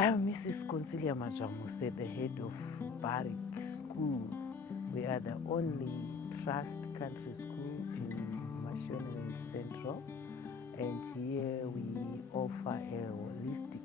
I'm Mrs. Consilia Majamuse, the head of Barwick School. We are the only trust country school in Mashonaland Central, and here we offer a holistic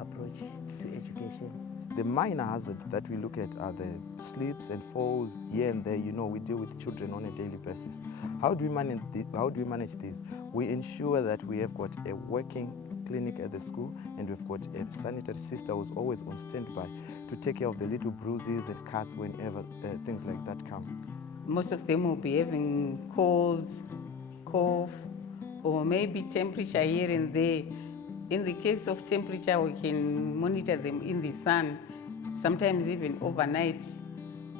approach to education. The minor hazards that we look at are the slips and falls here and there. You know, we deal with children on a daily basis. How do we manage this? We ensure that we have got a working clinic at the school, and we've got a sanitary sister who's always on standby to take care of the little bruises and cuts whenever things like that come. Most of them will be having colds, cough, or maybe temperature here and there. In the case of temperature, we can monitor them in the sun, sometimes even overnight,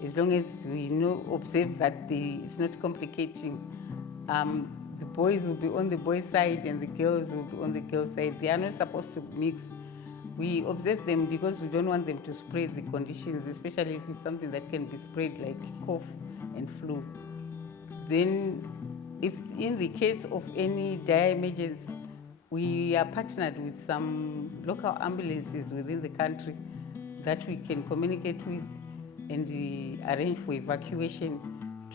as long as we observe that it's not complicating. The boys will be on the boys' side and the girls will be on the girls' side. They are not supposed to mix. We observe them because we don't want them to spread the conditions, especially if it's something that can be spread like cough and flu. Then, if in the case of any dire emergency, we are partnered with some local ambulances within the country that we can communicate with and arrange for evacuation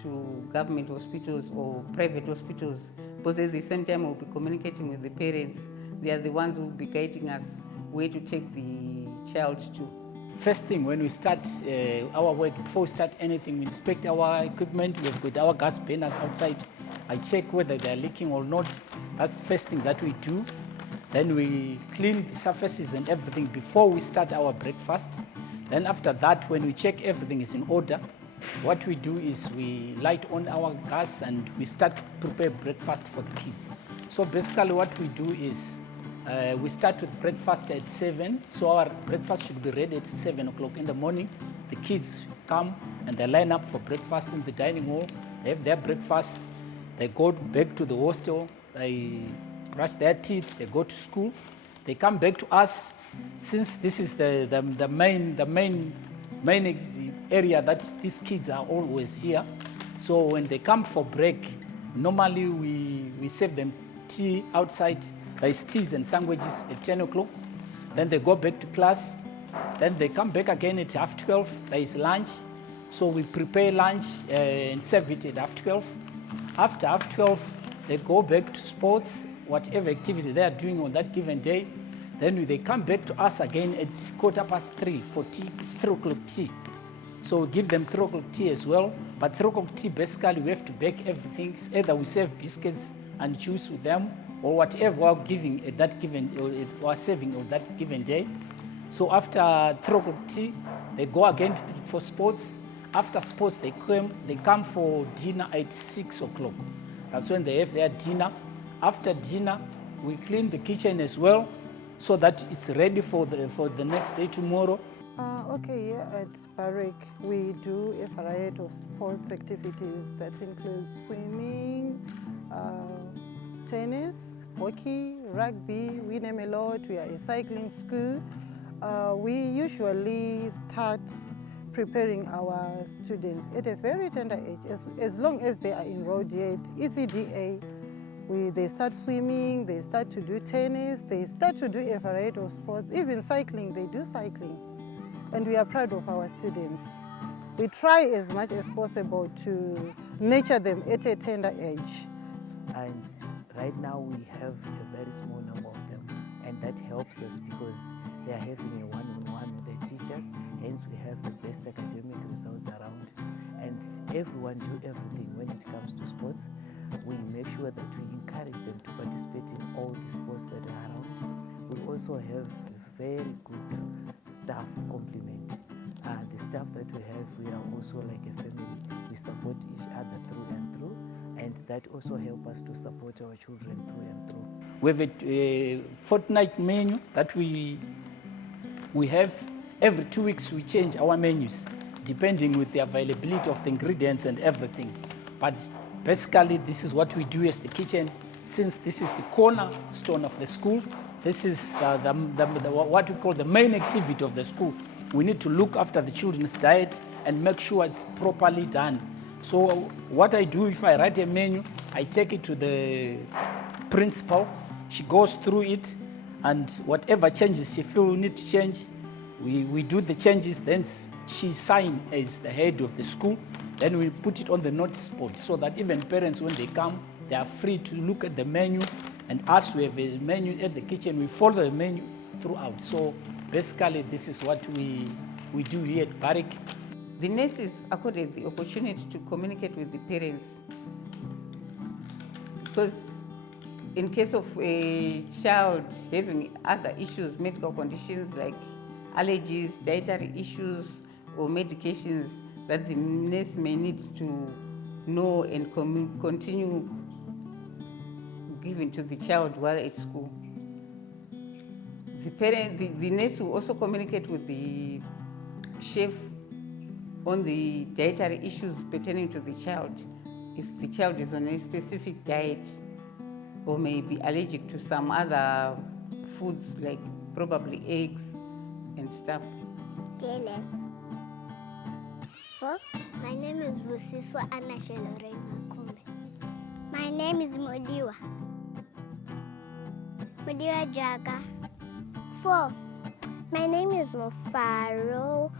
to government hospitals or private hospitals, because at the same time we'll be communicating with the parents. They are the ones who will be guiding us where to take the child to. First thing, when we start our work, before we start anything, we inspect our equipment. We've got our gas burners outside. I check whether they're leaking or not. That's the first thing that we do. Then we clean the surfaces and everything before we start our breakfast. Then after that, when we check everything is in order, what we do is we light on our gas and we start to prepare breakfast for the kids. So basically what we do is we start with breakfast at 7. So our breakfast should be ready at 7 o'clock in the morning. The kids come and they line up for breakfast in the dining hall. They have their breakfast. They go back to the hostel. They brush their teeth. They go to school. They come back to us. Since this is the main area that these kids are always here. So when they come for break, normally we serve them tea outside. There is teas and sandwiches at 10 o'clock. Then they go back to class. Then they come back again at 12:30. There is lunch. So we prepare lunch and serve it at 12:30. After 12:30, they go back to sports, whatever activity they are doing on that given day. Then they come back to us again at 3:15 for tea, 3 o'clock tea. So we give them 3 o'clock tea as well. But 3 o'clock tea, basically, we have to bake everything. Either we serve biscuits and juice with them, or whatever we're giving at that given, or serving on that given day. So after 3 o'clock tea, they go again for sports. After sports, they come for dinner at 6 o'clock. That's when they have their dinner. After dinner, we clean the kitchen as well, so that it's ready for the next day tomorrow. Okay, here at Barwick, we do a variety of sports activities that include swimming, tennis, hockey, rugby. We name a lot. We are a cycling school. We usually start preparing our students at a very tender age, as long as they are enrolled yet. ECDA, they start swimming, they start to do tennis, they start to do a variety of sports, even cycling, they do cycling. And we are proud of our students. We try as much as possible to nurture them at a tender age. And right now we have a very small number of them, and that helps us because they are having a one-on-one with their teachers, hence we have the best academic results around. And everyone do everything when it comes to sports. We make sure that we encourage them to participate in all the sports that are around. We also have a very good staff complement. The staff that we have, we are also like a family. We support each other through and through, and that also helps us to support our children through and through. We have a fortnight menu that we have. Every 2 weeks we change our menus, depending with the availability of the ingredients and everything. But basically, this is what we do as the kitchen. Since this is the cornerstone of the school, this is what we call the main activity of the school. We need to look after the children's diet and make sure it's properly done. So what I do, if I write a menu, I take it to the principal. She goes through it and whatever changes she feel we need to change, we do the changes, then she sign as the head of the school, then we put it on the notice board so that even parents, when they come, they are free to look at the menu, and us, we have a menu at the kitchen, we follow the menu throughout. So basically this is what we do here at Barwick. The nurses accorded the opportunity to communicate with the parents, because in case of a child having other issues, medical conditions like allergies, dietary issues, or medications that the nurse may need to know and continue giving to the child while at school. The nurse will also communicate with the chef on the dietary issues pertaining to the child. If the child is on a specific diet or may be allergic to some other foods like probably eggs and stuff. My name is Busiswa Anashelore Makope. My name is Modiwa Jaga. 4. My name is Mofaro.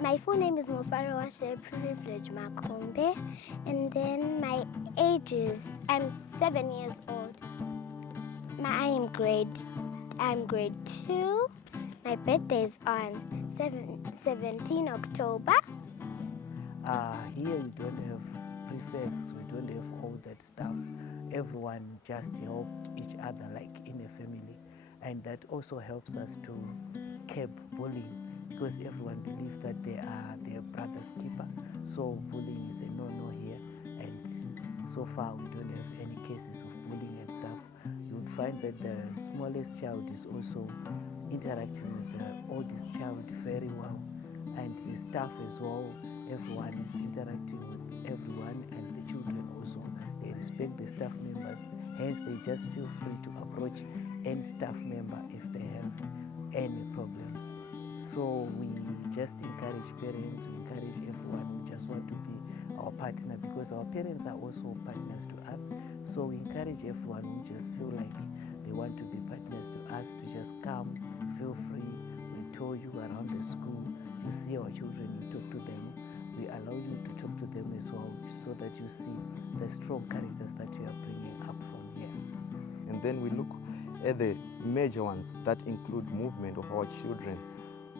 My full name is Mofaro Washe Privilege Makope. And then my age is, I'm 7 years old. I'm grade 2. My birthday is on 17 October. Here we don't have prefects, we don't have all that stuff. Everyone just help each other like in a family. And that also helps us to curb bullying, because everyone believes that they are their brother's keeper. So bullying is a no-no here. And so far we don't have any cases of bullying and stuff. You would find that the smallest child is also interacting with the oldest child very well. And the staff as well, everyone is interacting with everyone, and the children also, they respect the staff members, hence they just feel free to approach any staff member if they have any problems. So we just encourage parents, we encourage everyone who just want to be our partner, because our parents are also partners to us. So we encourage everyone who just feel like they want to be partners to us to just come, feel free. We tour you around the school, you see our children, you talk to them. We allow you to talk to them as well, so that you see the strong characters that we are bringing up from here. And then we look at the major ones that include movement of our children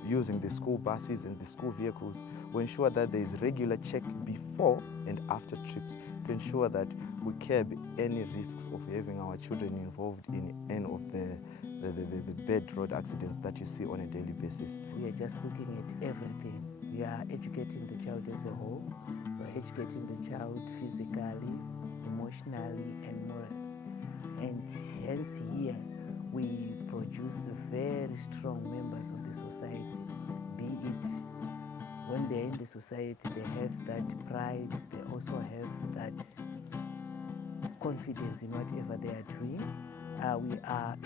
using the school buses and the school vehicles. We ensure that there is regular check before and after trips to ensure that we curb any risks of having our children involved in any of the bad road accidents that you see on a daily basis. We are just looking at everything. We are educating the child as a whole. We are educating the child physically, emotionally, and morally. And hence here, we produce very strong members of the society. Be it when they're in the society, they have that pride, they also have that confidence in whatever they are doing. We are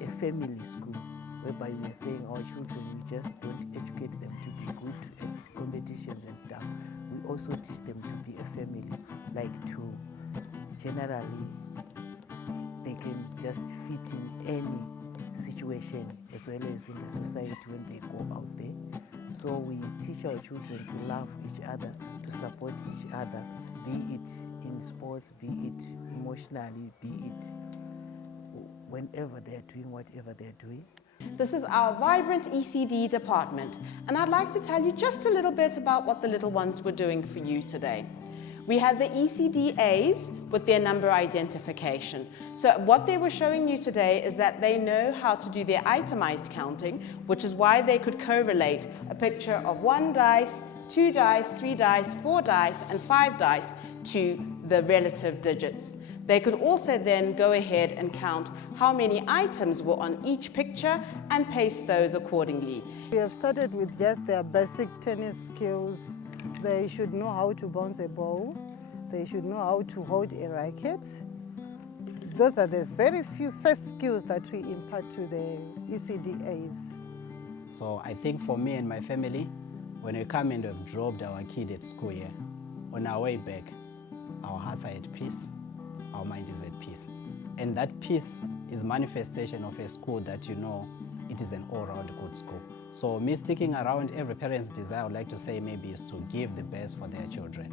a family school, whereby we are saying our children, we just don't educate them to be good at competitions and stuff. We also teach them to be a family, like to generally, they can just fit in any situation as well as in the society when they go out there. So we teach our children to love each other, to support each other, be it in sports, be it emotionally, be it whenever they're doing whatever they're doing. This is our vibrant ECD department, and I'd like to tell you just a little bit about what the little ones were doing for you today. We had the ECDAs with their number identification. So what they were showing you today is that they know how to do their itemized counting, which is why they could correlate a picture of 1 dice, 2 dice, 3 dice, 4 dice, and 5 dice to the relative digits. They could also then go ahead and count how many items were on each picture and paste those accordingly. We have started with just their basic tennis skills. They should know how to bounce a ball. They should know how to hold a racket. Those are the very few first skills that we impart to the ECDAs. So I think for me and my family, when we come and have dropped our kid at school here, on our way back, our hearts are at peace, our mind is at peace. And that peace is manifestation of a school that you know it is an all-round good school. So me sticking around, every parent's desire, I would like to say maybe, is to give the best for their children.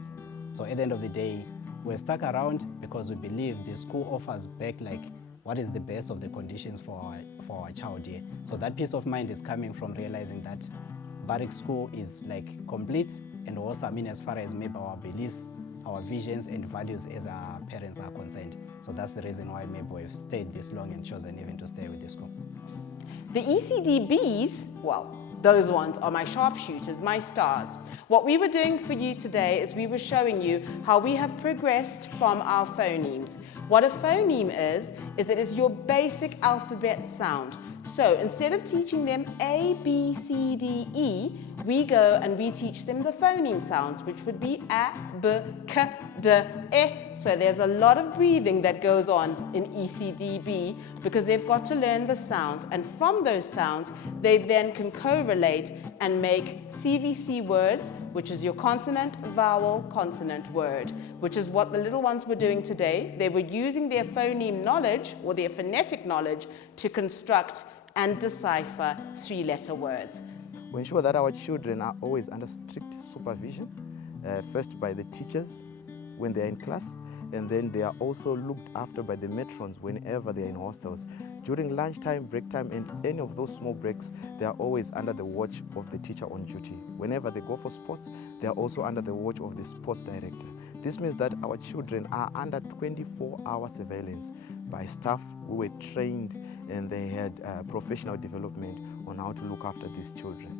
So at the end of the day, we're stuck around because we believe the school offers back like what is the best of the conditions for our child here. So that peace of mind is coming from realizing that Barwick School is like complete, and also, I mean, as far as maybe our beliefs, our visions and values as our parents are concerned. So that's the reason why maybe we've stayed this long and chosen even to stay with the school. The ECDBs, well, those ones are my sharpshooters, my stars. What we were doing for you today is we were showing you how we have progressed from our phonemes. What a phoneme is it is your basic alphabet sound. So instead of teaching them A, B, C, D, E, we go and we teach them the phoneme sounds, which would be A, B, K, D, E. So there's a lot of breathing that goes on in ECDB because they've got to learn the sounds. And from those sounds, they then can correlate and make CVC words, which is your consonant, vowel, consonant word, which is what the little ones were doing today. They were using their phoneme knowledge or their phonetic knowledge to construct and decipher three-letter words. We ensure that our children are always under strict supervision, first by the teachers when they're in class, and then they are also looked after by the matrons whenever they're in hostels. During lunchtime, break time, and any of those small breaks, they are always under the watch of the teacher on duty. Whenever they go for sports, they are also under the watch of the sports director. This means that our children are under 24-hour surveillance by staff who were trained and they had professional development on how to look after these children.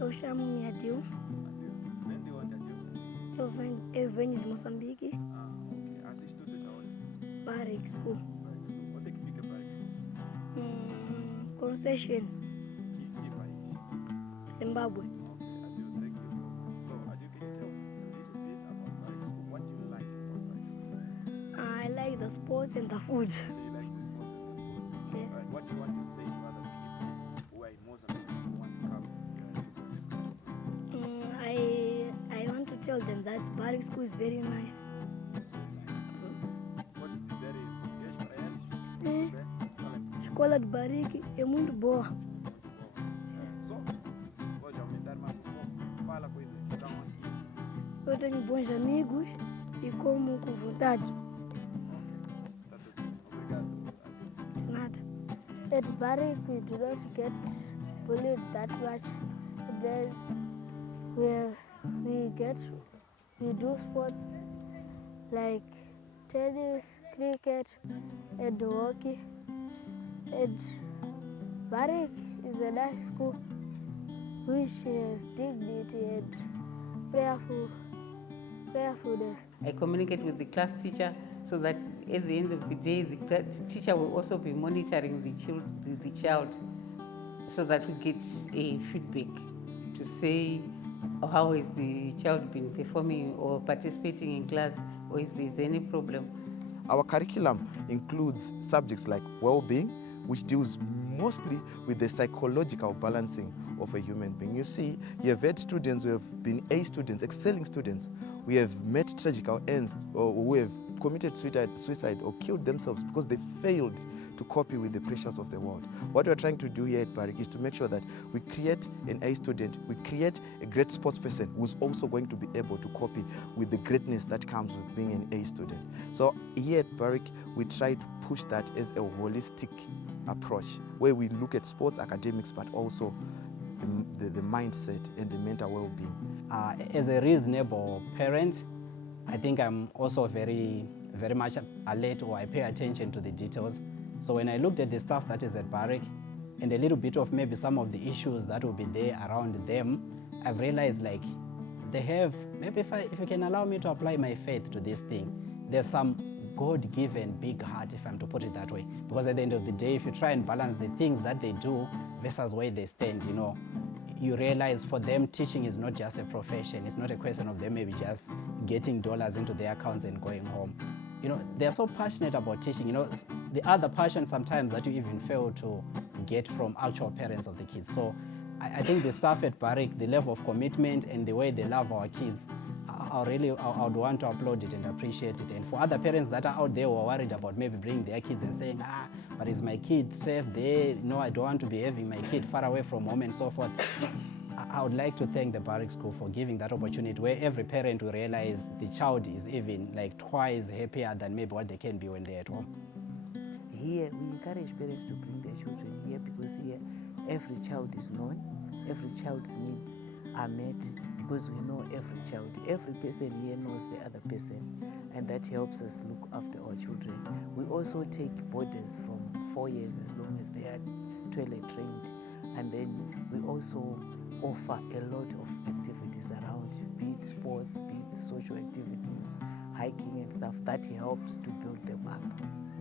Eu chamo-me Adil. Eu venho de Moçambique. Estudas aonde? Barwick School. Onde é que fica Barwick School? Concession. Que país? Zimbabwe. Adil, thank you so much. So, Adil, can you tell us a little bit about Barwick School? What do you like about Barwick School? I like the sports and the food. Do you like the sports and the food? Yes. Right. What do you want to say to other people who are in Mozambique who want to come to Barwick School? I want to tell them that Barwick School is very nice. Podes dizer em português para eles? Sim. Fala aqui. A escola de Barwick é muito boa. Só, pode aumentar mais um pouco. Fala coisas que estão aqui. Eu tenho bons amigos e como com vontade. Está tudo bem. Obrigado, Adil. Nada. At Barwick we do not get bullied that much. Then we do sports like tennis, cricket, and hockey. And Barwick is a nice school which has dignity and prayerfulness. I communicate with the class teacher so that at the end of the day, the teacher will also be monitoring the child so that we get a feedback to say how has the child been performing or participating in class, or if there's any problem. Our curriculum includes subjects like well-being, which deals mostly with the psychological balancing of a human being. You see, you have had students who have been A students, excelling students. We have met tragical ends, or who have committed suicide or killed themselves because they failed to copy with the pressures of the world. What we're trying to do here at Barwick is to make sure that we create an A student, we create a great sports person who's also going to be able to copy with the greatness that comes with being an A student. So here at Barwick, we try to push that as a holistic approach where we look at sports, academics, but also the mindset and the mental well-being. As a reasonable parent, I think I'm also very much alert, or I pay attention to the details. So when I looked at the stuff that is at Barwick and a little bit of maybe some of the issues that will be there around them, I've realized like they have, maybe if you can allow me to apply my faith to this thing, they have some God-given big heart, if I'm to put it that way. Because at the end of the day, if you try and balance the things that they do versus where they stand, you realize for them teaching is not just a profession. It's not a question of them maybe just getting dollars into their accounts and going home. They're so passionate about teaching. The other passion sometimes that you even fail to get from actual parents of the kids. So I think the staff at Barwick, the level of commitment and the way they love our kids, I would want to applaud it and appreciate it. And for other parents that are out there who are worried about maybe bringing their kids and saying, but is my kid safe there? No, I don't want to be having my kid far away from home and so forth. I would like to thank the Barwick School for giving that opportunity where every parent will realize the child is even like twice happier than maybe what they can be when they're at home. Here, we encourage parents to bring their children here because here every child is known, every child's needs are met because we know every child. Every person here knows the other person, and that helps us look after our children. We also take boarders from 4 years as long as they are toilet trained, and then we also offer a lot of activities around, be it sports, be it social activities, hiking and stuff, that helps to build them up.